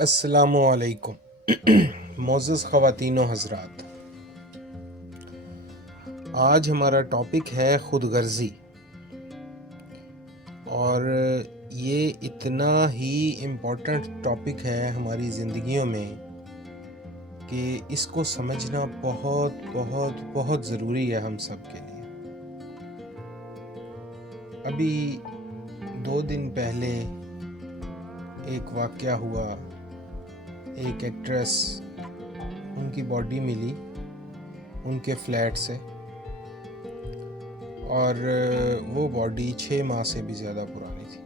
अस्सलामुअलैकुम मोअज़्ज़ज़ ख़वातीन व हज़रात, आज हमारा टॉपिक है ख़ुदगर्ज़ी। और ये इतना ही इम्पोर्टेंट टॉपिक है हमारी ज़िंदगियों में कि इसको समझना बहुत बहुत बहुत ज़रूरी है हम सब के लिए। अभी 2 दिन पहले एक वाक़या हुआ। एक एक्ट्रेस, उनकी बॉडी मिली उनके फ्लैट से, और वो बॉडी 6 माह से भी ज़्यादा पुरानी थी।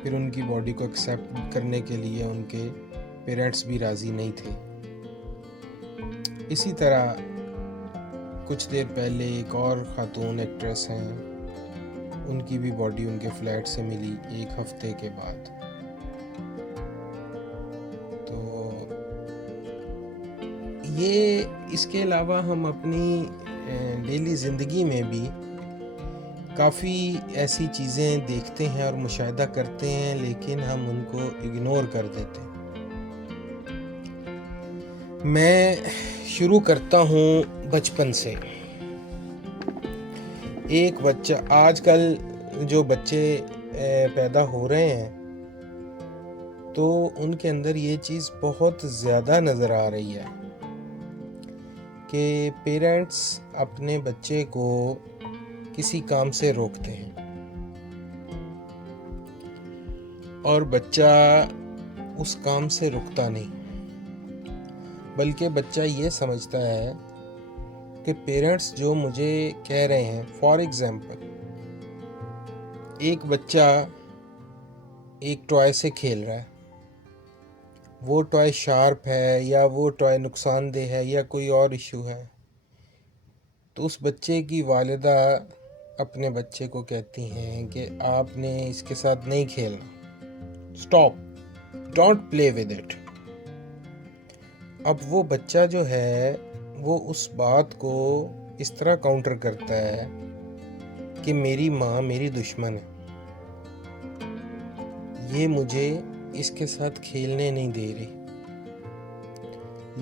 फिर उनकी बॉडी को एक्सेप्ट करने के लिए उनके पेरेंट्स भी राज़ी नहीं थे। इसी तरह कुछ देर पहले एक और ख़ातून एक्ट्रेस हैं, उनकी भी बॉडी उनके फ्लैट से मिली 1 हफ़्ते के बाद। तो ये इसके अलावा हम अपनी डेली ज़िंदगी में भी काफ़ी ऐसी चीज़ें देखते हैं और मुशाहिदा करते हैं, लेकिन हम उनको इग्नोर कर देते हैं। मैं शुरू करता हूँ बचपन से। एक बच्चा, आजकल जो बच्चे पैदा हो रहे हैं तो उनके अंदर ये चीज़ बहुत ज़्यादा नज़र आ रही है कि पेरेंट्स अपने बच्चे को किसी काम से रोकते हैं और बच्चा उस काम से रुकता नहीं, बल्कि बच्चा ये समझता है कि पेरेंट्स जो मुझे कह रहे हैं। फॉर एग्ज़ाम्पल, एक बच्चा एक टॉय से खेल रहा है, वो टॉय शार्प है या वो टॉय नुकसानदेह है या कोई और इशू है, तो उस बच्चे की वालिदा अपने बच्चे को कहती हैं कि आपने इसके साथ नहीं खेलना, stop, don't play with it. अब वो बच्चा जो है वो उस बात को इस तरह काउंटर करता है कि मेरी माँ मेरी दुश्मन है, ये मुझे इसके साथ खेलने नहीं दे रही।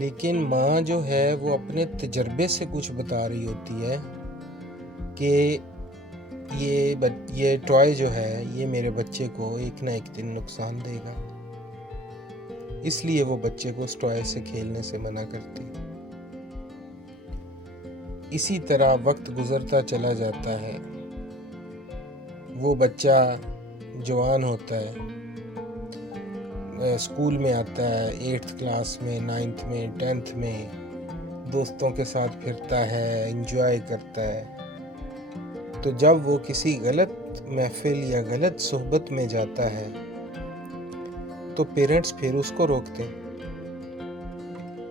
लेकिन माँ जो है वो अपने तजर्बे से कुछ बता रही होती है कि ये टॉय जो है ये मेरे बच्चे को एक ना एक दिन नुकसान देगा, इसलिए वो बच्चे को उस टॉय से खेलने से मना करती है। इसी तरह वक्त गुजरता चला जाता है, वो बच्चा जवान होता है, स्कूल में आता है, 8th क्लास में, 9th में, 10th में, दोस्तों के साथ फिरता है, एंजॉय करता है। तो जब वो किसी गलत महफिल या गलत सोहबत में जाता है तो पेरेंट्स फिर उसको रोकते हैं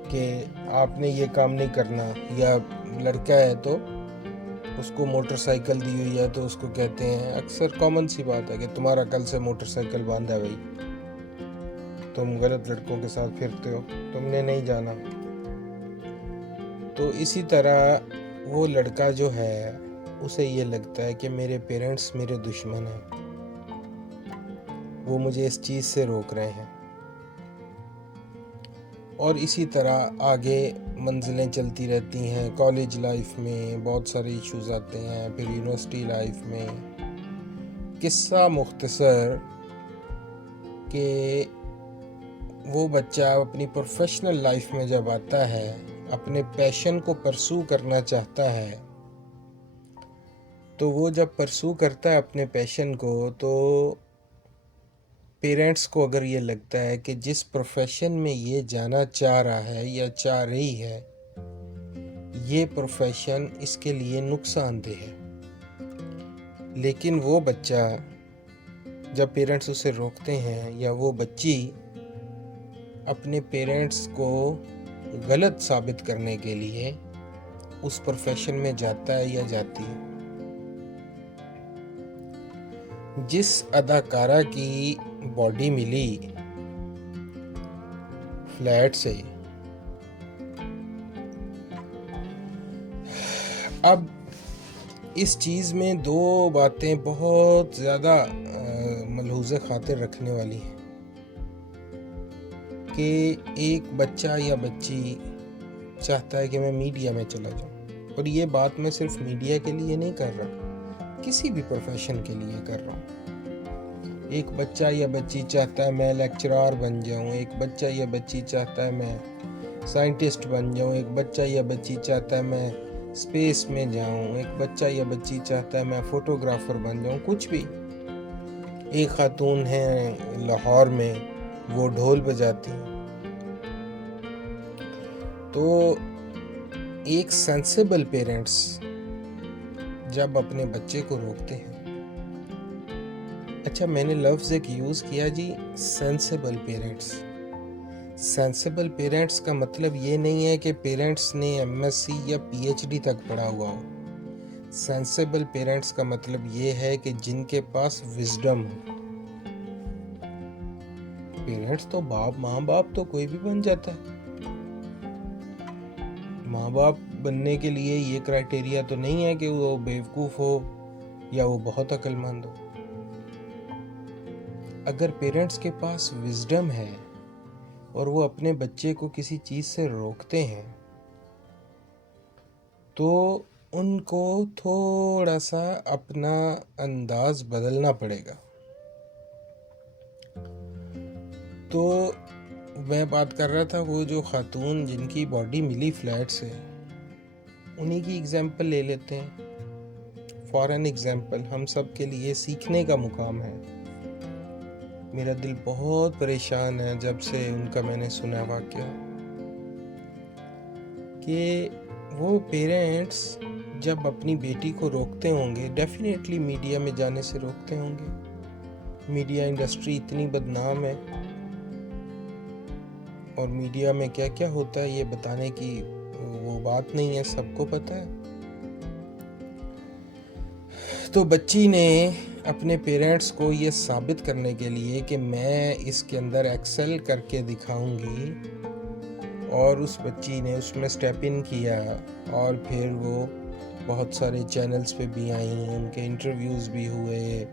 कि आपने ये काम नहीं करना। या लड़का है तो उसको मोटरसाइकिल दी हुई है तो उसको कहते हैं, अक्सर कॉमन सी बात है कि तुम्हारा कल से मोटरसाइकिल बंद है भाई, तुम गलत लड़कों के साथ फिरते हो, तुमने नहीं जाना। तो इसी तरह वो लड़का जो है उसे ये लगता है कि मेरे पेरेंट्स मेरे दुश्मन हैं, वो मुझे इस चीज़ से रोक रहे हैं। और इसी तरह आगे मंजिलें चलती रहती हैं। कॉलेज लाइफ में बहुत सारे इश्यूज आते हैं, फिर यूनिवर्सिटी लाइफ में। किस्सा मुख्तसर कि वो बच्चा अपनी प्रोफेशनल लाइफ में जब आता है, अपने पैशन को परसू करना चाहता है, तो वो जब परसू करता है अपने पैशन को, तो पेरेंट्स को अगर ये लगता है कि जिस प्रोफेशन में ये जाना चाह रहा है या चाह रही है, ये प्रोफेशन इसके लिए नुकसानदेह है, लेकिन वो बच्चा जब पेरेंट्स उसे रोकते हैं या वो बच्ची अपने पेरेंट्स को गलत साबित करने के लिए उस प्रोफेशन में जाता है या जाती है। जिस अदाकारा की बॉडी मिली फ्लैट से, अब इस चीज़ में 2 बातें बहुत ज़्यादा मलहूज़े खातिर रखने वाली हैं। कि एक बच्चा या बच्ची चाहता है कि मैं मीडिया में चला जाऊं, और ये बात मैं सिर्फ मीडिया के लिए नहीं कर रहा, किसी भी प्रोफेशन के लिए कर रहा हूँ। एक बच्चा या बच्ची चाहता है मैं लेक्चरर बन जाऊं, एक बच्चा या बच्ची चाहता है मैं साइंटिस्ट बन जाऊं, एक बच्चा या बच्ची चाहता है मैं स्पेस में जाऊं, एक बच्चा या बच्ची चाहता है मैं फोटोग्राफर बन जाऊं, कुछ भी। एक खातून है लाहौर में, वो ढोल बजाती हैं। तो एक सेंसिबल पेरेंट्स जब अपने बच्चे को रोकते हैं, अच्छा मैंने लफ्ज़ एक यूज़ किया जी, सेंसिबल पेरेंट्स। सेंसिबल पेरेंट्स का मतलब ये नहीं है कि पेरेंट्स ने एमएससी या पीएचडी तक पढ़ा हुआ हो। सेंसिबल पेरेंट्स का मतलब ये है कि जिनके पास विजडम हो। पेरेंट्स तो माँ बाप तो कोई भी बन जाता है। माँ बाप बनने के लिए ये क्राइटेरिया तो नहीं है कि वो बेवकूफ़ हो या वो बहुत अक्लमंद हो। अगर पेरेंट्स के पास विजडम है और वो अपने बच्चे को किसी चीज़ से रोकते हैं, तो उनको थोड़ा सा अपना अंदाज बदलना पड़ेगा। तो मैं बात कर रहा था वो जो खातून जिनकी बॉडी मिली फ्लैट से, उन्हीं की एग्जाम्पल ले लेते हैं। फॉर एन एग्जाम्पल, हम सब के लिए सीखने का मुकाम है। मेरा दिल बहुत परेशान है जब से उनका मैंने सुना वाक़या कि वो पेरेंट्स जब अपनी बेटी को रोकते होंगे, डेफिनेटली मीडिया में जाने से रोकते होंगे। मीडिया इंडस्ट्री इतनी बदनाम है और मीडिया में क्या क्या होता है ये बताने की वो बात नहीं है, सबको पता है। तो बच्ची ने अपने पेरेंट्स को ये साबित करने के लिए कि मैं इसके अंदर एक्सेल करके दिखाऊंगी, और उस बच्ची ने उसमें स्टेप इन किया और फिर वो बहुत सारे चैनल्स पे भी आई, उनके इंटरव्यूज़ भी हुए,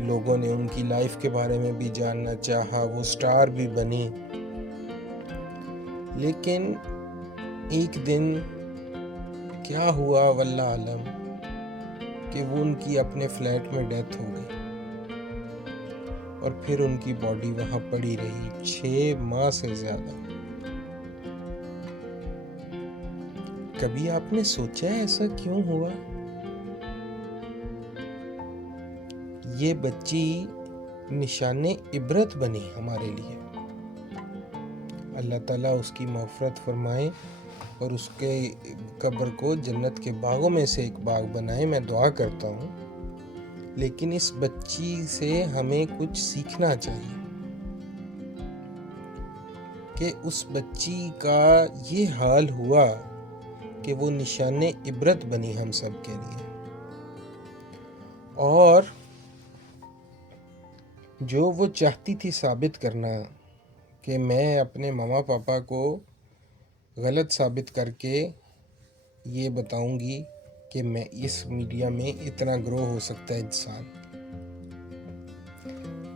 लोगों ने उनकी लाइफ के बारे में भी जानना चाहा, वो स्टार भी बनी। लेकिन एक दिन क्या हुआ वल्लाह आलम कि वो उनकी अपने फ्लैट में डेथ हो गई और फिर उनकी बॉडी वहाँ पड़ी रही 6 माह से ज़्यादा। कभी आपने सोचा है ऐसा क्यों हुआ? ये बच्ची निशाने इबरत बनी हमारे लिए। अल्लाह ताला उसकी मग़फ़िरत फरमाए और उसके कब्र को जन्नत के बागों में से एक बाग बनाए, मैं दुआ करता हूँ। लेकिन इस बच्ची से हमें कुछ सीखना चाहिए कि उस बच्ची का ये हाल हुआ कि वो निशाने इबरत बनी हम सब के लिए। और जो वो चाहती थी साबित करना कि मैं अपने मामा पापा को गलत साबित करके ये बताऊंगी कि मैं इस मीडिया में इतना ग्रो हो सकता है इंसान।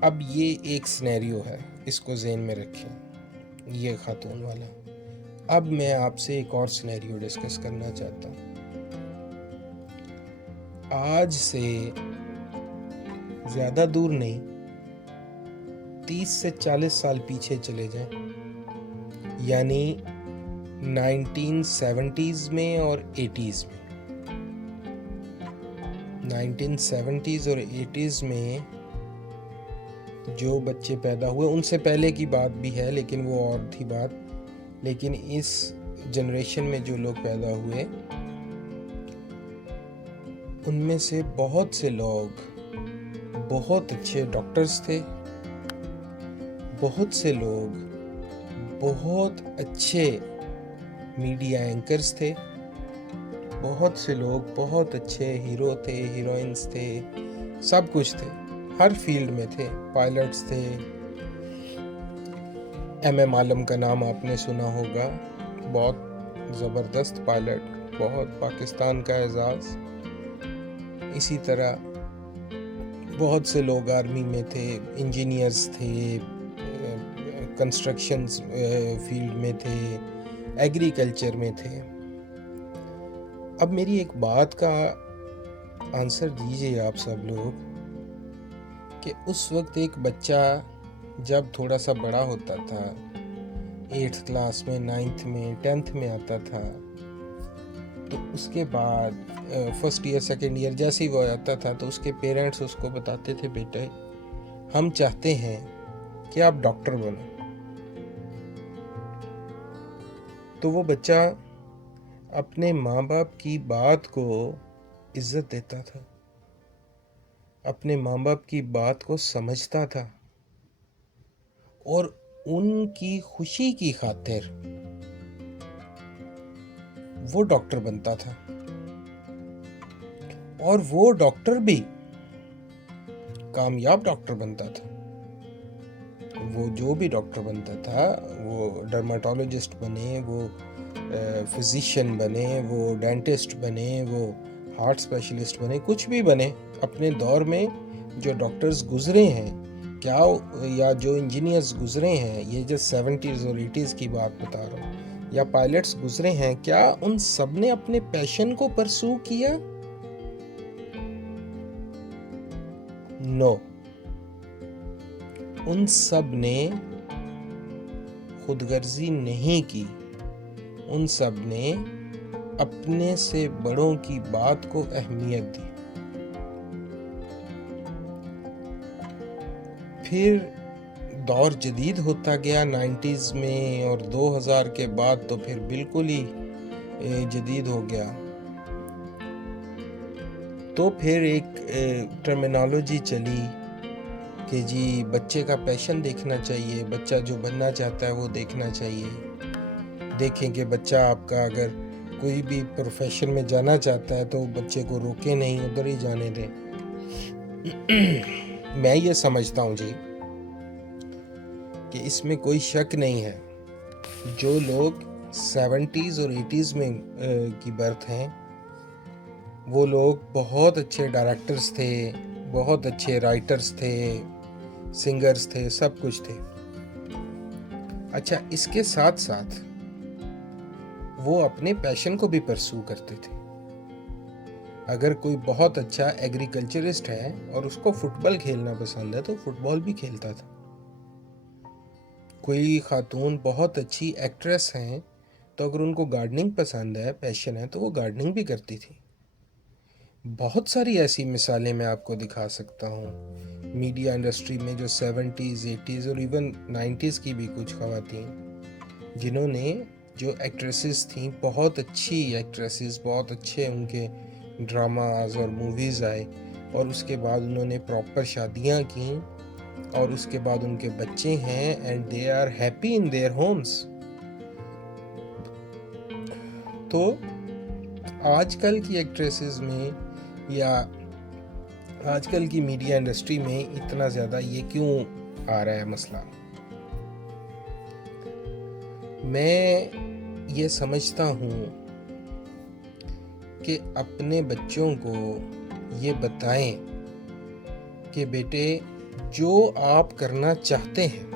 अब ये एक सिनेरियो है, इसको ज़हन में रखें, ये खातून वाला। अब मैं आपसे एक और सिनेरियो डिस्कस करना चाहता हूँ। आज से ज़्यादा दूर नहीं, 30 से 40 साल पीछे चले जाएं, यानी 1970s में और 80s में। 1970s और 80s में जो बच्चे पैदा हुए, उनसे पहले की बात भी है लेकिन वो और थी बात। लेकिन इस जनरेशन में जो लोग पैदा हुए, उनमें से बहुत से लोग बहुत अच्छे डॉक्टर्स थे, बहुत से लोग बहुत अच्छे मीडिया एंकर्स थे, बहुत से लोग बहुत अच्छे हीरो थे, हीरोइंस थे, सब कुछ थे, हर फील्ड में थे। पायलट्स थे, एम आलम का नाम आपने सुना होगा, बहुत ज़बरदस्त पायलट, बहुत पाकिस्तान का एजाज़। इसी तरह बहुत से लोग आर्मी में थे, इंजीनियर्स थे, कंस्ट्रक्शन फील्ड में थे, एग्रीकल्चर में थे। अब मेरी एक बात का आंसर दीजिए आप सब लोग कि उस वक्त एक बच्चा जब थोड़ा सा बड़ा होता था, 8th क्लास में, 9th में, 10th में आता था, तो उसके बाद फर्स्ट ईयर, सेकेंड ईयर जैसे ही वो आता था तो उसके पेरेंट्स उसको बताते थे, बेटे हम चाहते हैं कि आप डॉक्टर बनो। तो वो बच्चा अपने माँ बाप की बात को इज्जत देता था, अपने माँ बाप की बात को समझता था और उनकी खुशी की खातिर वो डॉक्टर बनता था। और वो डॉक्टर भी कामयाब डॉक्टर बनता था। वो जो भी डॉक्टर बनता था, वो डर्माटोलॉजिस्ट बने, वो फिजिशियन बने, वो डेंटिस्ट बने, वो हार्ट स्पेशलिस्ट बने, कुछ भी बने, अपने दौर में जो डॉक्टर्स गुजरे हैं क्या, या जो इंजीनियर्स गुजरे हैं, ये जो 70s और 80s की बात बता रहा हूँ, या पायलट्स गुजरे हैं, क्या उन सब ने अपने पैशन को परसू किया? नो। उन सब ने खुदगर्जी नहीं की, उन सब ने अपने से बड़ों की बात को अहमियत दी। फिर दौर जदीद होता गया 90s में, और 2000 के बाद तो फिर बिल्कुल ही जदीद हो गया। तो फिर एक टर्मिनोलॉजी चली कि जी बच्चे का पैशन देखना चाहिए, बच्चा जो बनना चाहता है वो देखना चाहिए। देखें कि बच्चा आपका अगर कोई भी प्रोफेशन में जाना चाहता है तो बच्चे को रोके नहीं, उधर ही जाने दें। मैं ये समझता हूँ जी कि इसमें कोई शक नहीं है, जो लोग 70s और 80s में की बर्थ हैं, वो लोग बहुत अच्छे डायरेक्टर्स थे, बहुत अच्छे राइटर्स थे, सिंगर्स थे, सब कुछ थे। अच्छा, इसके साथ साथ वो अपने पैशन को भी परसू करते थे। अगर कोई बहुत अच्छा एग्रीकल्चरिस्ट है और उसको फुटबॉल खेलना पसंद है तो फुटबॉल भी खेलता था। कोई खातून बहुत अच्छी एक्ट्रेस हैं तो अगर उनको गार्डनिंग पसंद है, पैशन है, तो वो गार्डनिंग भी करती थी। बहुत सारी ऐसी मिसालें मैं आपको दिखा सकता हूँ मीडिया इंडस्ट्री में, जो 70s, 80s और इवन 90s की भी कुछ खवातीन जिन्होंने, जो एक्ट्रेसेस थीं, बहुत अच्छी एक्ट्रेसेस, बहुत अच्छे उनके ड्रामाज और मूवीज़ आए, और उसके बाद उन्होंने प्रॉपर शादियाँ की, और उसके बाद उनके बच्चे हैं, and they are happy in their homes. तो आजकल की एक्ट्रेसेस में या आजकल की मीडिया इंडस्ट्री में इतना ज़्यादा ये क्यों आ रहा है मसला? मैं ये समझता हूँ कि अपने बच्चों को ये बताएं कि बेटे, जो आप करना चाहते हैं,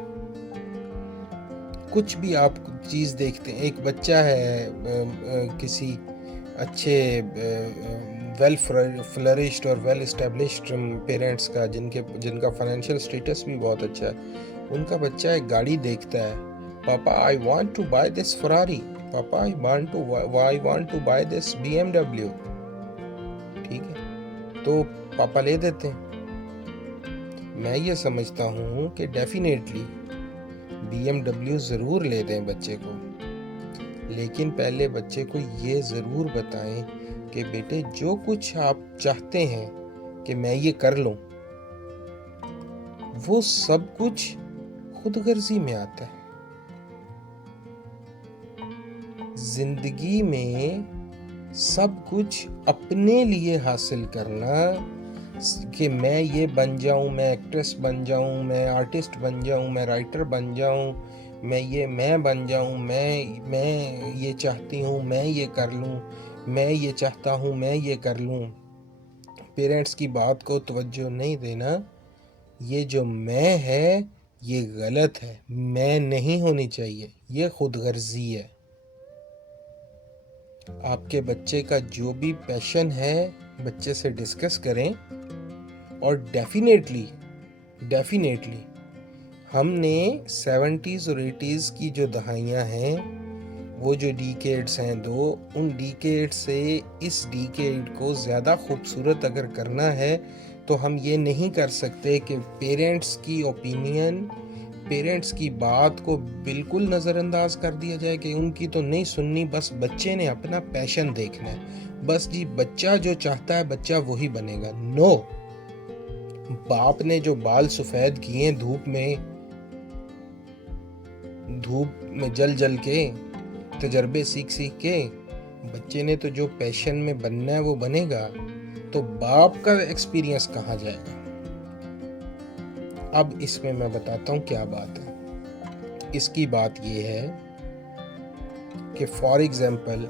कुछ भी आप चीज़ देखते हैं, एक बच्चा है किसी अच्छे वेल फ्लरिश्ड और वेल इस्टेब्लिश्ड पेरेंट्स का, जिनका फाइनेंशियल स्टेटस भी बहुत अच्छा है, उनका बच्चा एक गाड़ी देखता है, पापा I want to buy this Ferrari, पापा I want to buy this BMW। ठीक है, तो पापा ले देते हैं। मैं ये समझता हूँ कि डेफिनेटली BMW ज़रूर ले दें बच्चे को, लेकिन पहले बच्चे को ये ज़रूर बताएं कि बेटे, जो कुछ आप चाहते हैं कि मैं ये कर लूँ, वो सब कुछ खुदगर्जी में आता है। जिंदगी में सब कुछ अपने लिए हासिल करना, कि मैं ये बन जाऊं, मैं एक्ट्रेस बन जाऊं, मैं आर्टिस्ट बन जाऊं, मैं राइटर बन जाऊं, मैं बन जाऊं, मैं ये चाहती हूं, मैं ये कर लूं, मैं ये चाहता हूं, मैं ये कर लूं। पेरेंट्स की बात को तवज्जो नहीं देना। ये जो मैं है ये गलत है, मैं नहीं होनी चाहिए, ये खुदगर्जी है। आपके बच्चे का जो भी पैशन है बच्चे से डिस्कस करें, और डेफिनेटली डेफिनेटली हमने 70s और 80s की जो दहाइयाँ हैं, वो जो डिकेड्स हैं दो, उन डिकेड से इस डिकेड को ज़्यादा खूबसूरत अगर करना है तो हम ये नहीं कर सकते कि पेरेंट्स की ओपिनियन, पेरेंट्स की बात को बिल्कुल नज़रअंदाज कर दिया जाए कि उनकी तो नहीं सुननी, बस बच्चे ने अपना पैशन देखना है, बस जी बच्चा जो चाहता है बच्चा वही बनेगा। नो, बाप ने जो बाल सफ़ेद किए धूप में जल जल के, तजर्बे सीख सीख के, बच्चे ने तो जो पैशन में बनना है वो बनेगा, तो बाप का एक्सपीरियंस कहाँ जाएगा। अब इसमें मैं बताता हूँ क्या बात है। इसकी बात ये है कि फॉर एग्जाम्पल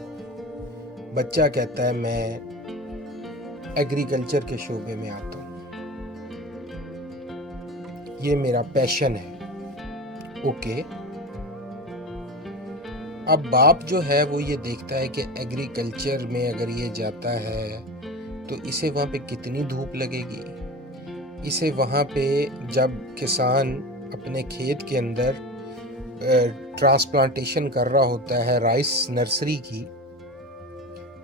बच्चा कहता है मैं एग्रीकल्चर के शोबे में आता हूँ, ये मेरा पैशन है। ओके, अब बाप जो है वो ये देखता है कि एग्रीकल्चर में अगर ये जाता है तो इसे वहाँ पे कितनी धूप लगेगी, इसे वहाँ पे जब किसान अपने खेत के अंदर ट्रांसप्लांटेशन कर रहा होता है राइस नर्सरी की,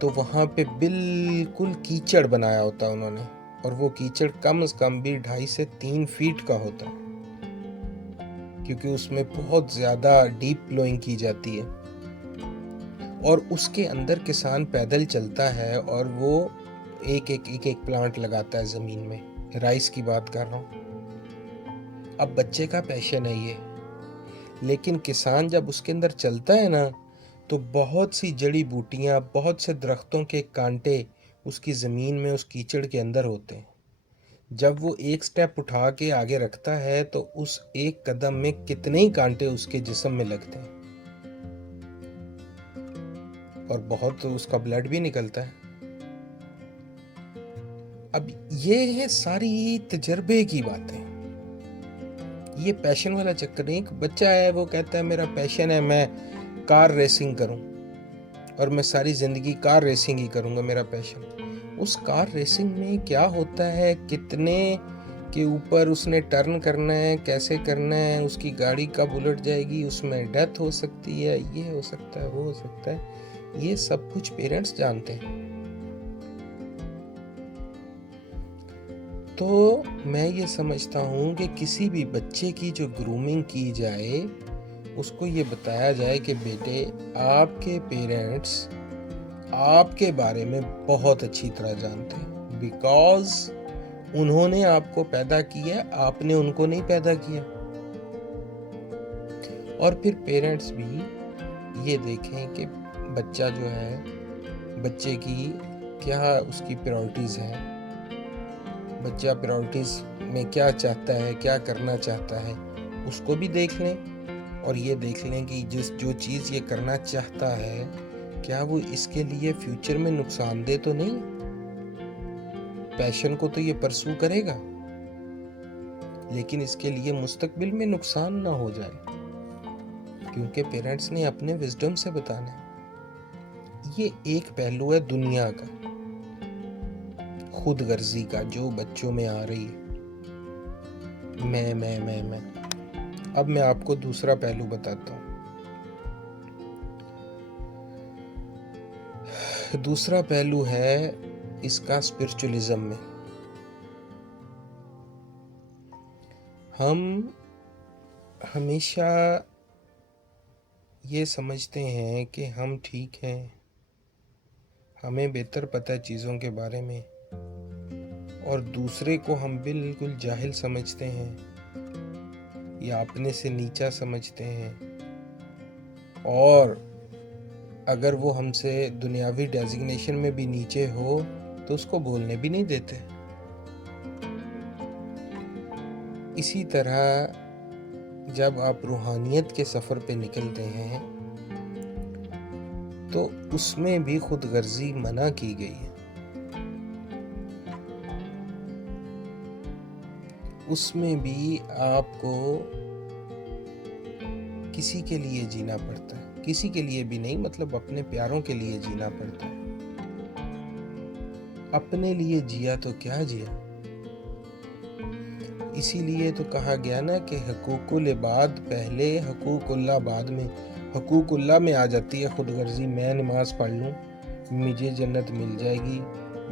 तो वहाँ पे बिल्कुल कीचड़ बनाया होता है उन्होंने, और वो कीचड़ कम से कम भी 2.5 से 3 फीट का होता है, क्योंकि उसमें बहुत ज़्यादा डीप प्लोइंग की जाती है, और उसके अंदर किसान पैदल चलता है और वो एक प्लांट लगाता है ज़मीन में। राइस की बात कर रहा हूँ। अब बच्चे का पैशन है ये, लेकिन किसान जब उसके अंदर चलता है ना, तो बहुत सी जड़ी बूटियाँ, बहुत से दरख्तों के कांटे उसकी ज़मीन में उस कीचड़ के अंदर होते हैं। जब वो एक स्टेप उठा के आगे रखता है तो उस एक कदम में कितने ही कांटे उसके जिस्म में लगते हैं, और बहुत तो उसका ब्लड भी निकलता है। अब ये है सारी तजर्बे की बातें, ये पैशन वाला चक्कर नहीं। एक बच्चा है वो कहता है मेरा पैशन है मैं कार रेसिंग करूं, और मैं सारी ज़िंदगी कार रेसिंग ही करूंगा, मेरा पैशन। उस कार रेसिंग में क्या होता है, कितने के ऊपर उसने टर्न करना है, कैसे करना है, उसकी गाड़ी कब उलट जाएगी, उसमें डेथ हो सकती है, ये हो सकता है, वो हो सकता है, ये सब कुछ पेरेंट्स जानते हैं। तो मैं ये समझता हूँ कि किसी भी बच्चे की जो ग्रूमिंग की जाए, उसको ये बताया जाए कि बेटे आपके पेरेंट्स आपके बारे में बहुत अच्छी तरह जानते हैं, बिकॉज उन्होंने आपको पैदा किया, आपने उनको नहीं पैदा किया। और फिर पेरेंट्स भी ये देखें कि बच्चा जो है, बच्चे की क्या उसकी प्रायोरिटीज़ हैं, बच्चा प्रायोरिटीज़ में क्या चाहता है, क्या करना चाहता है, उसको भी देख लें, और ये देख लें कि जो चीज़ ये करना चाहता है क्या वो इसके लिए फ्यूचर में नुकसानदेह तो नहीं। पैशन को तो ये परसू करेगा, लेकिन इसके लिए मुस्तकबिल में नुकसान ना हो जाए, क्योंकि पेरेंट्स ने अपने विजडम से बताना है। ये एक पहलू है दुनिया का, खुदगर्जी का, जो बच्चों में आ रही है, मैं। अब मैं आपको दूसरा पहलू बताता हूँ। दूसरा पहलू है इसका स्पिरिचुअलिज्म में। हम हमेशा ये समझते हैं कि हम ठीक हैं, हमें बेहतर पता है चीज़ों के बारे में, और दूसरे को हम बिल्कुल जाहिल समझते हैं या अपने से नीचा समझते हैं, और अगर वो हमसे दुनियावी डेजिग्नेशन में भी नीचे हो तो उसको बोलने भी नहीं देते। इसी तरह जब आप रूहानियत के सफ़र पे निकलते हैं तो उसमें भी खुदगर्जी मना की गई है। उसमें भी आपको किसी के लिए जीना पड़ता है, किसी के लिए भी नहीं, मतलब अपने प्यारों के लिए जीना पड़ता है। अपने लिए जिया तो क्या जिया। इसीलिए तो कहा गया ना कि हकूकुल इबाद पहले, हकूकुल्लाह बाद में। हकूकुल्लाह में आ जाती है खुदगर्जी, मैं नमाज पढ़ लूँ, मुझे जन्नत मिल जाएगी,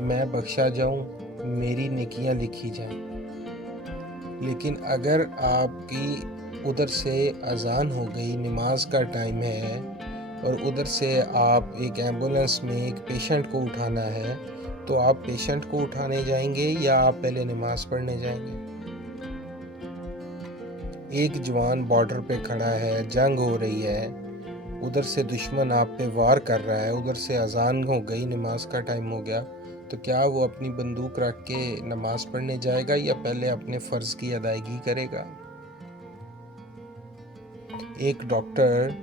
मैं बख्शा जाऊँ, मेरी नेकियां लिखी जाएं। लेकिन अगर आपकी उधर से अजान हो गई, नमाज का टाइम है, और उधर से आप एक एम्बुलेंस में एक पेशेंट को उठाना है, तो आप पेशेंट को उठाने जाएंगे या आप पहले नमाज पढ़ने जाएंगे? एक जवान बॉर्डर पे खड़ा है, जंग हो रही है, उधर से दुश्मन आप पे वार कर रहा है, उधर से अजान हो गई, नमाज का टाइम हो गया, तो क्या वो अपनी बंदूक रख के नमाज पढ़ने जाएगा या पहले अपने फर्ज की अदायगी करेगा? एक डॉक्टर,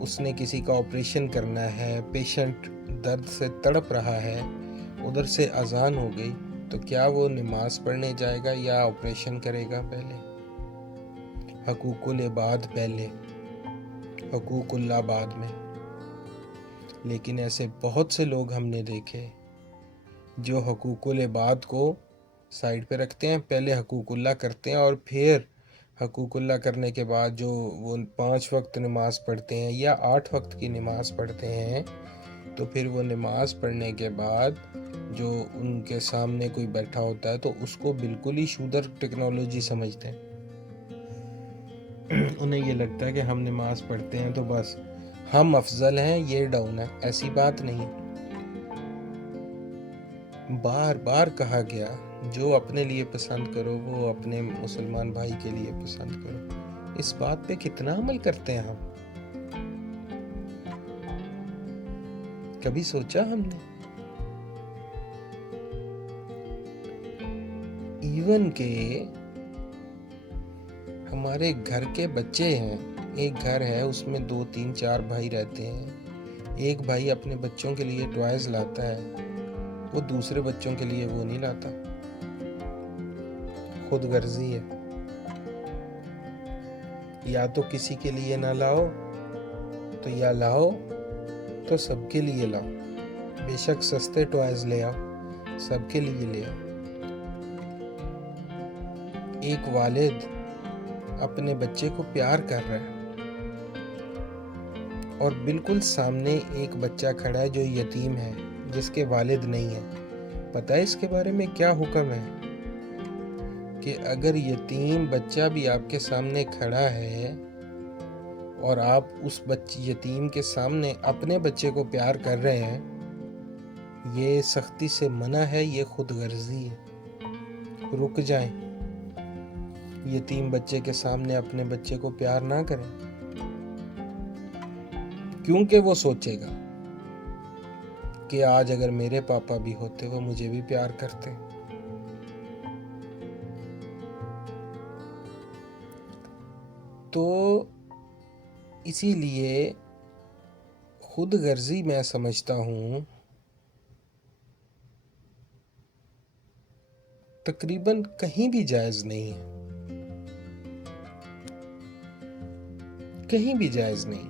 उसने किसी का ऑपरेशन करना है, पेशेंट दर्द से तड़प रहा है, उधर से अजान हो गई, तो क्या वो नमाज पढ़ने जाएगा या ऑपरेशन करेगा पहले? हकूकुल इबाद पहले, हकूकुल्लाह बाद में। लेकिन ऐसे बहुत से लोग हमने देखे जो हकूकुल इबाद को साइड पे रखते हैं, पहले हकूकुल्लाह करते हैं, और फिर हकूकुल्लाह करने के बाद जो वो 5 वक्त नमाज पढ़ते हैं या 8 वक्त की नमाज पढ़ते हैं, तो फिर वो नमाज पढ़ने के बाद जो उनके सामने कोई बैठा होता है तो उसको बिल्कुल ही शूदर टेक्नोलॉजी समझते हैं। उन्हें ये लगता है कि हम नमाज पढ़ते हैं तो बस हम अफजल हैं, ये डाउन है। ऐसी बात नहीं। बार बार कहा गया, जो अपने लिए पसंद करो वो अपने मुसलमान भाई के लिए पसंद करो। इस बात पे कितना अमल करते हैं हम? कभी सोचा हमने? इवन के हमारे घर के बच्चे हैं, एक घर है उसमें 2 3 4 भाई रहते हैं, एक भाई अपने बच्चों के लिए टॉयज लाता है, वो दूसरे बच्चों के लिए वो नहीं लाता। खुदगर्जी है। या तो किसी के लिए ना लाओ, तो या लाओ तो सबके लिए लाओ। बेशक सस्ते टॉयज ले आओ, सबके लिए ले आओ। एक वालिद अपने बच्चे को प्यार कर रहा है और बिल्कुल सामने एक बच्चा खड़ा है जो यतीम है, जिसके वालिद नहीं है। पता है इसके बारे में क्या हुक्म है? कि अगर यतीम बच्चा भी आपके सामने खड़ा है और आप उस यतीम के सामने अपने बच्चे को प्यार कर रहे हैं, ये सख्ती से मना है, ये खुदगर्जी है। रुक जाएं। यतीम बच्चे के सामने अपने बच्चे को प्यार ना करें, क्योंकि वो सोचेगा कि आज अगर मेरे पापा भी होते वो मुझे भी प्यार करते। तो इसीलिए खुदगर्जी मैं समझता हूं तकरीबन कहीं भी जायज नहीं है, कहीं भी जायज नहीं,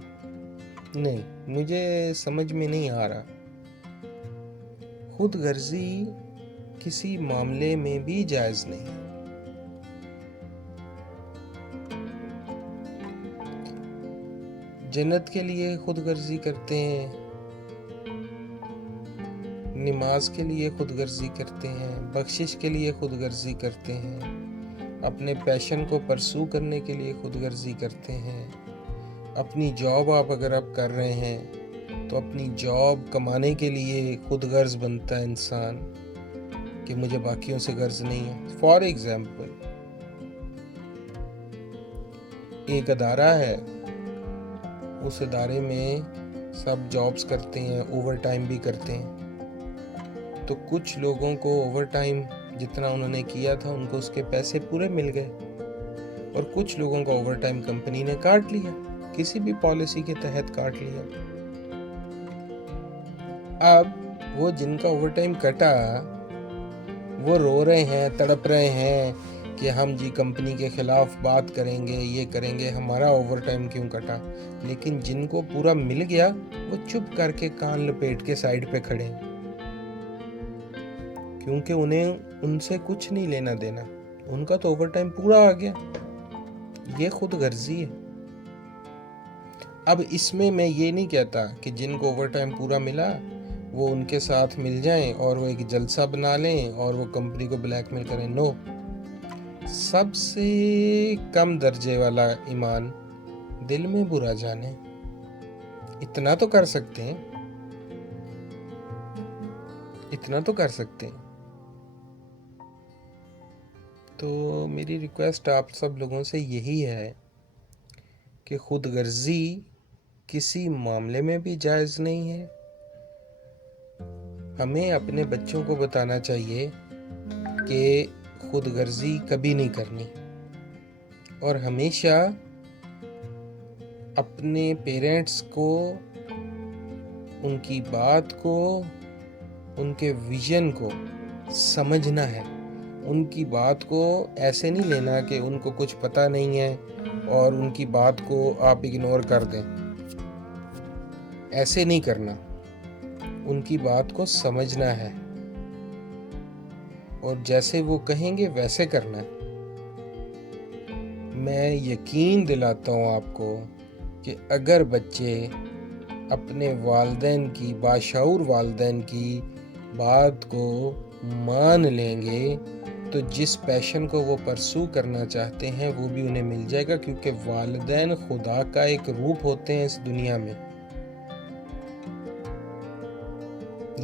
मुझे समझ में नहीं आ रहा। खुदगर्जी किसी मामले में भी जायज नहीं। जन्नत के लिए खुदगर्जी करते हैं, नमाज के लिए खुदगर्जी करते हैं, बख्शिश के लिए खुदगर्जी करते हैं, अपने पैशन को परसू करने के लिए खुदगर्जी करते हैं। अपनी जॉब अगर आप कर रहे हैं तो अपनी जॉब कमाने के लिए खुदगर्ज बनता है इंसान कि मुझे बाकियों से गर्ज नहीं है। फॉर एग्जाम्पल, एक अदारा है, उस अदारे में सब जॉब्स करते हैं, ओवर टाइम भी करते हैं, तो कुछ लोगों को ओवर टाइम जितना उन्होंने किया था उनको उसके पैसे पूरे मिल गए, और कुछ लोगों का ओवर टाइम कंपनी ने काट लिया, किसी भी पॉलिसी के तहत काट लिया। अब वो जिनका ओवर टाइम कटा वो रो रहे हैं, तड़प रहे हैं कि हम जी कंपनी के खिलाफ बात करेंगे, ये करेंगे, हमारा ओवर टाइम क्यों कटा। लेकिन जिनको पूरा मिल गया वो चुप करके कान लपेट के साइड पे खड़े हैं, क्योंकि उन्हें उनसे कुछ नहीं लेना देना, उनका तो ओवर टाइम पूरा आ गया। ये खुद गर्जी है। अब इसमें मैं ये नहीं कहता कि जिनको ओवर टाइम पूरा मिला वो उनके साथ मिल जाएं और वो एक जलसा बना लें और वो कंपनी को ब्लैकमेल करें। नो, सबसे कम दर्जे वाला ईमान दिल में बुरा जाने, इतना तो कर सकते हैं, इतना तो कर सकते हैं। तो मेरी रिक्वेस्ट आप सब लोगों से यही है कि खुद गर्जी किसी मामले में भी जायज़ नहीं है। हमें अपने बच्चों को बताना चाहिए कि खुद गर्जी कभी नहीं करनी और हमेशा अपने पेरेंट्स को, उनकी बात को, उनके विजन को समझना है। उनकी बात को ऐसे नहीं लेना कि उनको कुछ पता नहीं है और उनकी बात को आप इग्नोर कर दें, ऐसे नहीं करना। उनकी बात को समझना है और जैसे वो कहेंगे वैसे करना है। मैं यकीन दिलाता हूँ आपको कि अगर बच्चे अपने वालिदैन की, बाशऊर वालिदैन की बात को मान लेंगे तो जिस पैशन को वो परसू करना चाहते हैं वो भी उन्हें मिल जाएगा, क्योंकि वालिदैन खुदा का एक रूप होते हैं इस दुनिया में।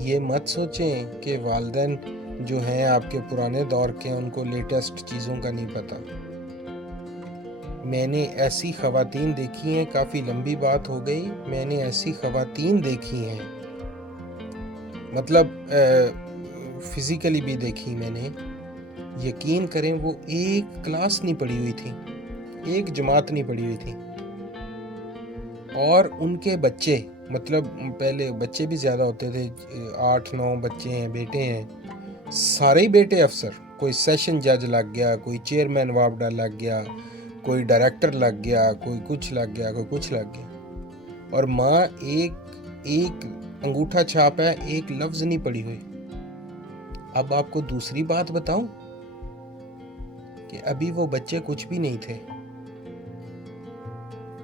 ये मत सोचें कि वालिदैन जो हैं आपके पुराने दौर के, उनको लेटेस्ट चीज़ों का नहीं पता। मैंने ऐसी ख़वातीन देखी हैं, काफ़ी लंबी बात हो गई, मैंने ऐसी ख़वातीन देखी हैं, मतलब फिज़िकली भी देखी मैंने। यकीन करें वो एक क्लास नहीं पढ़ी हुई थी, एक जमात नहीं पढ़ी हुई थी, और उनके बच्चे, मतलब पहले बच्चे भी ज़्यादा होते थे, 8-9 बच्चे हैं, बेटे हैं, सारे ही बेटे अफसर। कोई सेशन जज लग गया, कोई चेयरमैन वापडा लग गया, कोई डायरेक्टर लग गया, कोई कुछ लग गया, कोई कुछ लग गया, और माँ एक अंगूठा छाप है, एक लफ्ज़ नहीं पढ़ी हुई। अब आपको दूसरी बात बताऊं कि अभी वो बच्चे कुछ भी नहीं थे,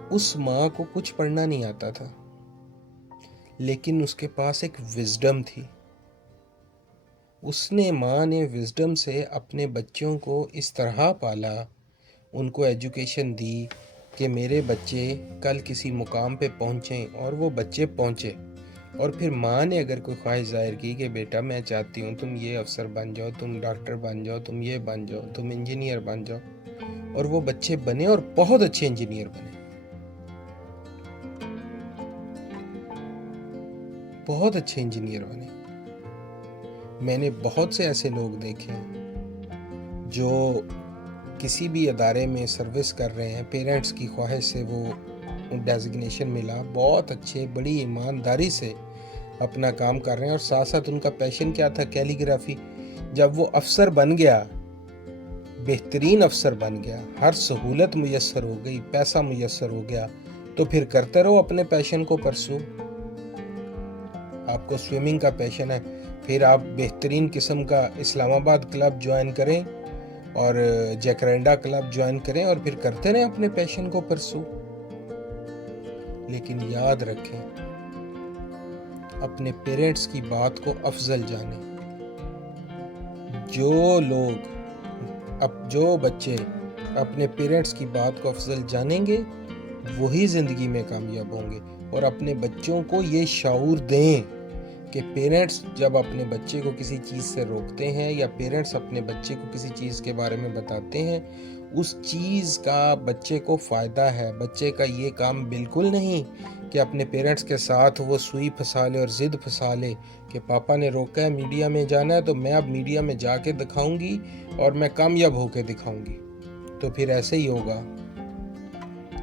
उस माँ को कुछ पढ़ना नहीं आता था, लेकिन उसके पास एक विजडम थी। माँ ने विजडम से अपने बच्चों को इस तरह पाला, उनको एजुकेशन दी कि मेरे बच्चे कल किसी मुकाम पे पहुँचें, और वो बच्चे पहुँचे। और फिर माँ ने अगर कोई ख्वाहिश जाहिर की कि बेटा मैं चाहती हूँ तुम ये अफसर बन जाओ, तुम डॉक्टर बन जाओ, तुम ये बन जाओ, तुम इंजीनियर बन जाओ, और वो बच्चे बने और बहुत अच्छे इंजीनियर बने, बहुत अच्छे इंजीनियर बने। मैंने बहुत से ऐसे लोग देखे हैं जो किसी भी अदारे में सर्विस कर रहे हैं, पेरेंट्स की ख्वाहिश से वो डेजिग्नेशन मिला, बहुत अच्छे, बड़ी ईमानदारी से अपना काम कर रहे हैं, और साथ साथ उनका पैशन क्या था? कैलीग्राफी। जब वो अफसर बन गया, बेहतरीन अफसर बन गया, हर सहूलत मुयस्सर हो गई, पैसा मुयस्सर हो गया, तो फिर करते रहो अपने पैशन को परसू। आपको स्विमिंग का पैशन है, फिर आप बेहतरीन किस्म का इस्लामाबाद क्लब ज्वाइन करें और जैकरेंडा क्लब ज्वाइन करें और फिर करते रहें अपने पैशन को परसू। लेकिन याद रखें, अपने पेरेंट्स की बात को अफजल जाने। जो बच्चे अपने पेरेंट्स की बात को अफजल जानेंगे वही ज़िंदगी में कामयाब होंगे। और अपने बच्चों को ये शाऊर दें कि पेरेंट्स जब अपने बच्चे को किसी चीज़ से रोकते हैं या पेरेंट्स अपने बच्चे को किसी चीज़ के बारे में बताते हैं, उस चीज़ का बच्चे को फ़ायदा है। बच्चे का ये काम बिल्कुल नहीं कि अपने पेरेंट्स के साथ वो सुई फंसा ले और ज़िद फंसा ले कि पापा ने रोका है, मीडिया में जाना है, तो मैं अब मीडिया में जाके दिखाऊंगी और मैं कामयाब होके दिखाऊंगी। तो फिर ऐसे ही होगा,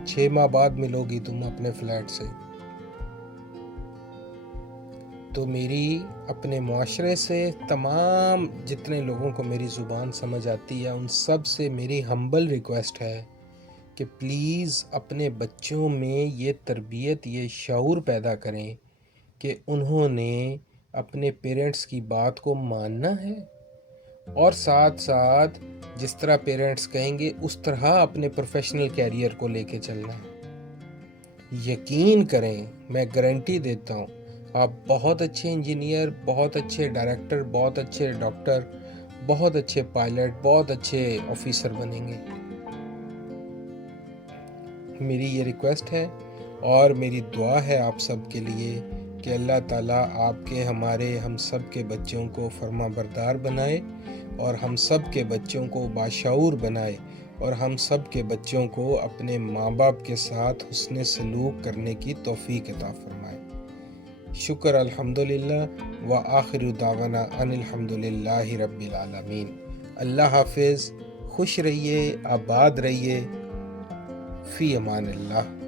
6 माह बाद मिलोगी तुम अपने फ्लैट से। तो मेरी अपने मुआशरे से तमाम जितने लोगों को मेरी ज़ुबान समझ आती है उन सब से मेरी हम्बल रिक्वेस्ट है कि प्लीज़ अपने बच्चों में ये तरबियत, ये शऊर पैदा करें कि उन्होंने अपने पेरेंट्स की बात को मानना है और साथ साथ जिस तरह पेरेंट्स कहेंगे उस तरह अपने प्रोफेशनल कैरियर को लेके चलना है। यकीन करें, मैं गारंटी देता हूँ, आप बहुत अच्छे इंजीनियर, बहुत अच्छे डायरेक्टर, बहुत अच्छे डॉक्टर, बहुत अच्छे पायलट, बहुत अच्छे ऑफिसर बनेंगे। मेरी ये रिक्वेस्ट है और मेरी दुआ है आप सब के लिए कि अल्लाह ताला आपके, हमारे, हम सब के बच्चों को फर्माबरदार बनाए और हम सब के बच्चों को बाशऊर बनाए और हम सब के बच्चों को अपने माँ बाप के साथ हुस्न सलूक करने की तौफीक अता फरमाए। शुक्र अल्हम्दुलिल्लाह व आखिर दावना अनिल हम्दुलिल्लाहि रब्बिल आलमीन। अल्लाह हाफिज़। खुश रहिए, आबाद रहिए। फ़ी अमान अल्लाह।